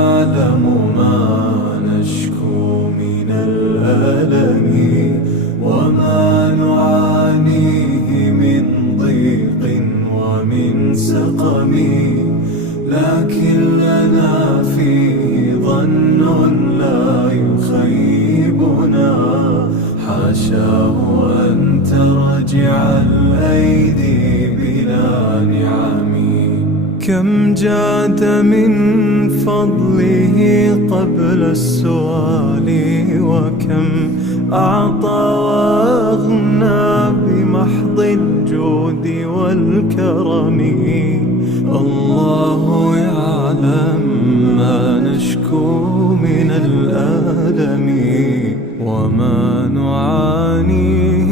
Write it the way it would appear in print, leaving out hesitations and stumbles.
يعلم ما نشكو من الألم وما نعانيه من ضيق ومن سقم، لكن لنا فيه ظن لا يخيبنا، حاشاه أن ترجع الأيدي بلا نعم. كم جاد من فضله قبل السؤال، وكم أعطى وأغنى بمحض الجود والكرم. الله يعلم ما نشكو من الألم وما نعانيه